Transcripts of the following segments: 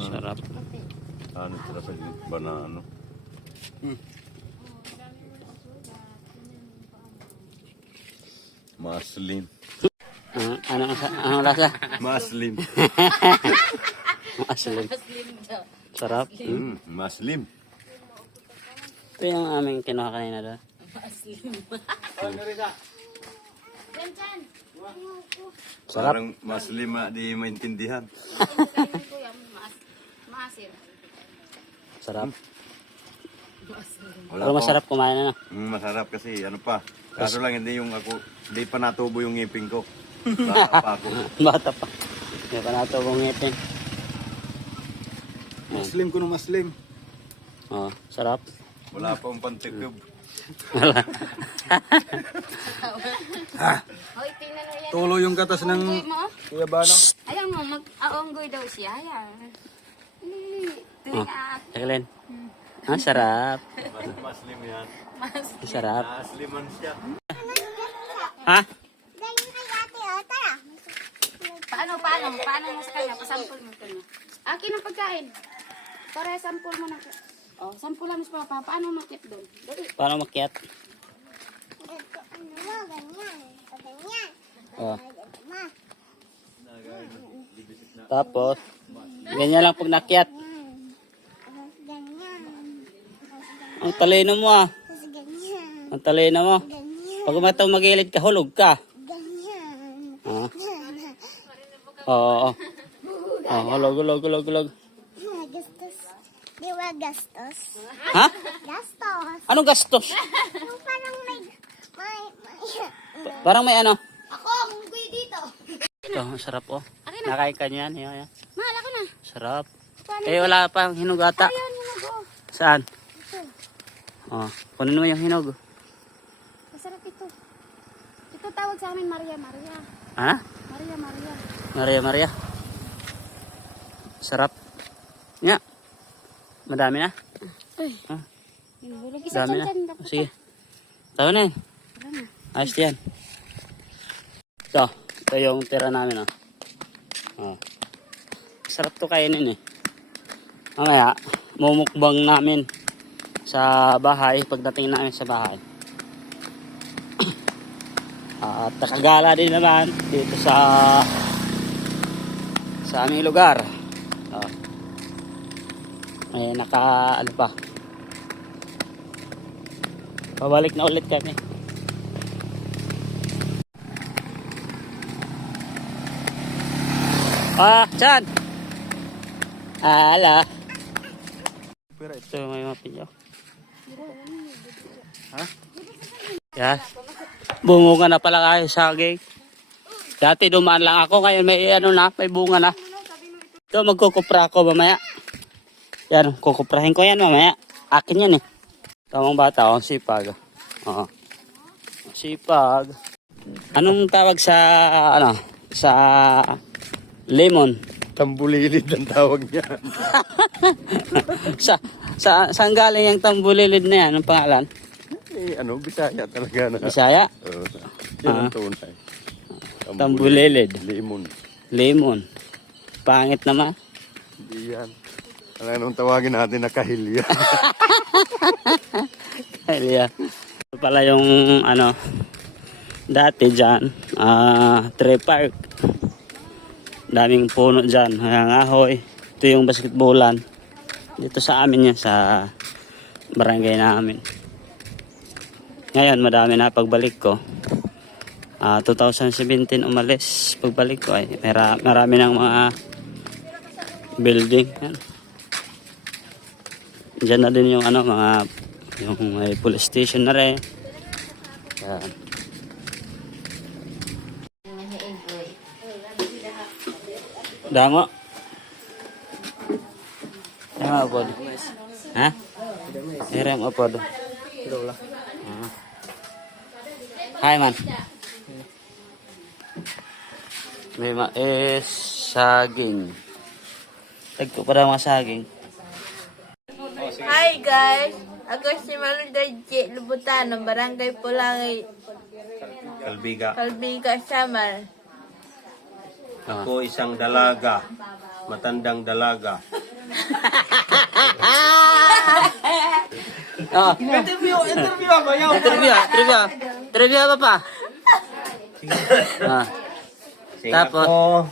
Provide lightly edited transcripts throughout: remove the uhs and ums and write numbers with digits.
Sarap. Ano sarap ba na ano? Maslim. Anong lasa? Maslim. Aslim. Sarap. Maslim. Ito yung aming kinuha kanina doon. Sarap. Parang maslim di maintindihan. Sarap. Wala Pero masarap kumain na. Masarap kasi ano pa. Kaso lang hindi pa natubo yung ngipin ko. Bata pa ako. Bata pa. Hindi pa nato kong ngipin. Maslim ko ng maslim. Oh, sarap. Wala pa akong pantikub. Wala. Hoy, tingnan mo yan. Tulo yung katas ng Unggoy mo. Kuya Bano. Ayaw mo, mag-aonggoy daw siya. Ayan. Oh, Jacqueline. Ah, sarap. Maslim yan. Sarap. Masliman siya. Ha? Paano mo sa kanya? Pasampol mo kanya. Akin ang pagkain. Para sampol mo na. Oh, sampulan mo sa papa. Paano makit doon? Dali. Paano makiat? Oh. Tapos, ganyan lang pag nakiat. Ang talino mo ah. Ang talino mo. Pag umataw magilid ka, hulog ka. Ah. Oo. Oh, hulog. Gastos. Di ba gastos? Ha? Gastos. Anong gastos? Yung parang may Parang may ano. Ako, munggoy dito. Ito, masarap oh. Nakain ka niyan. Yan. Mahal ako na. Sarap. Eh, wala pang hinugata. Ayan, hinog oh. Saan? Oh, kunin mo yung hinog. Masarap ito. Ito tawag sa amin Maria. Ha? Maria. Maria. Sarap. Nga. Madami na. Ay. Ah, Hinulog isa dami na. dyan. Sige. Tayo na eh. Ayos yan. Ito yung tira namin oh. Oh. Sarap to kainin eh. Mamaya, mumukbang namin sa bahay, pagdating namin sa bahay. At nakagala din naman dito sa aming lugar. Oh. May ano pa. Pabalik na ulit kami. Chan! Ala. Ito may mapinyo. Ha? Yan. Bumunga na pala kayo saging. Dati dumaan lang ako, ngayon may may bunga na. Ito, magkukupra ako mamaya. Yan, kukuprahin ko yan mamaya. Akin yan eh. Tamang bata, sipag. Oo. Sipag. Anong tawag sa, sa lemon? Tambulilid ang tawag niya. Saan galing yung tambulilid na yan? Anong pangalan? Bisaya talaga na. Bisaya? Yan ang tunay. Tambulilid. Lemon. Pangit naman. Hindi yan. Anong tawagin natin na kahilya? Kahilya. Ito pala yung dati dyan. Tree park. Daming puno dyan. Hayang ahoy. Ito yung basketballan. Dito sa amin yan. Sa barangay namin. Ngayon madami na pagbalik ko. 2017 umalis. Pagbalik ko ay marami ng mga building. Yan. Diyan na din yung yung may police station na rin. Yan. Dango. Dango po. Ha? Irem apa do? Hai man. May saging. Tagko pa mga saging. Hi guys! Ako si Maluday J. Lubutan ng Barangay Pulangay, Kalbiga, Samar. Ako isang dalaga, matandang dalaga. Oh, Interview ba yaw? trivia ba pa? Ah. Tapos, Tapos?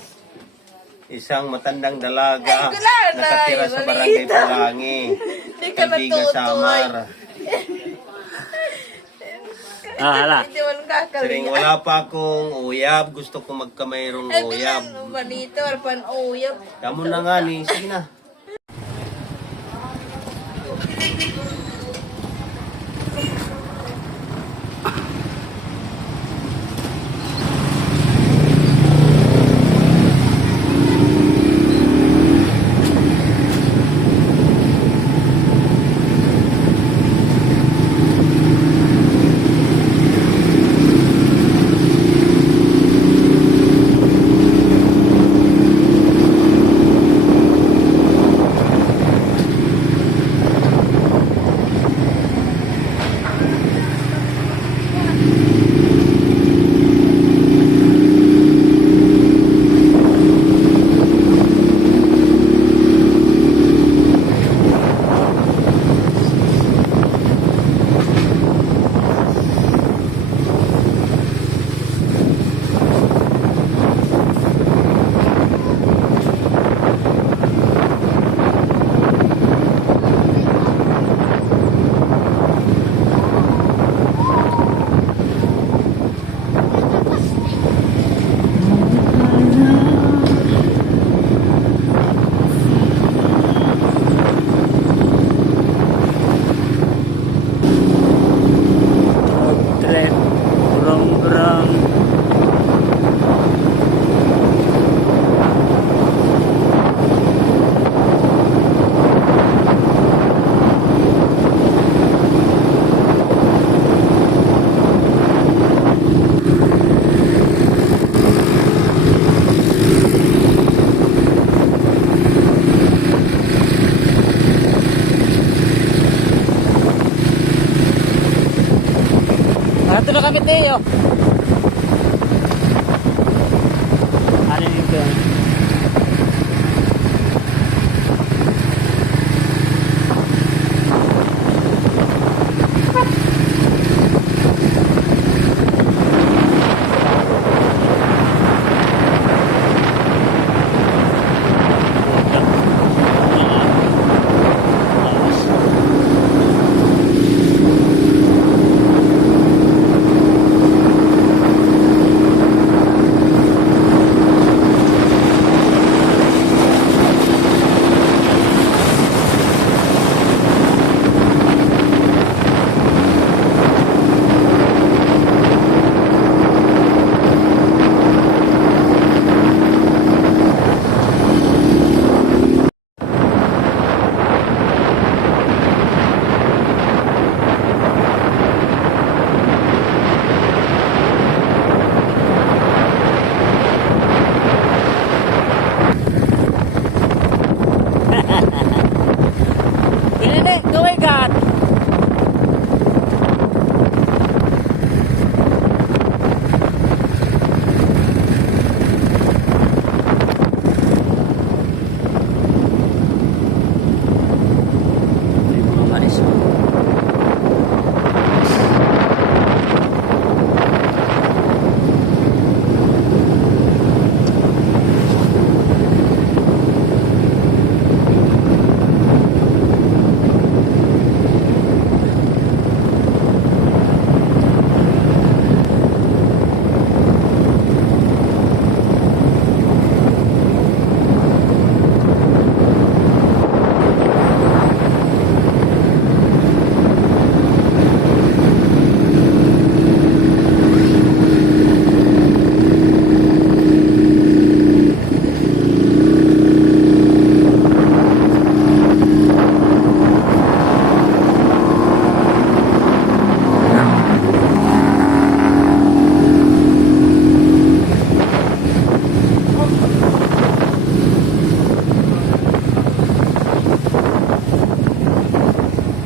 isang matandang dalaga Nanay, nakatira sa barangay balita. Pulangi. Hindi ka Kaibigan natutuloy. Samar. Ah, hala. Hindi mo Siring kakalimutan. wala pa akong uyab. Gusto ko magkamayroong Ay, uyab. bilang manito, arpan uyab. Kamu na nga ni. Sige na. Trip. Brong. Ato na kami tayo. Ano dito? Pinili, gawin ka. May mga manis.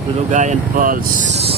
Tulugayan Falls.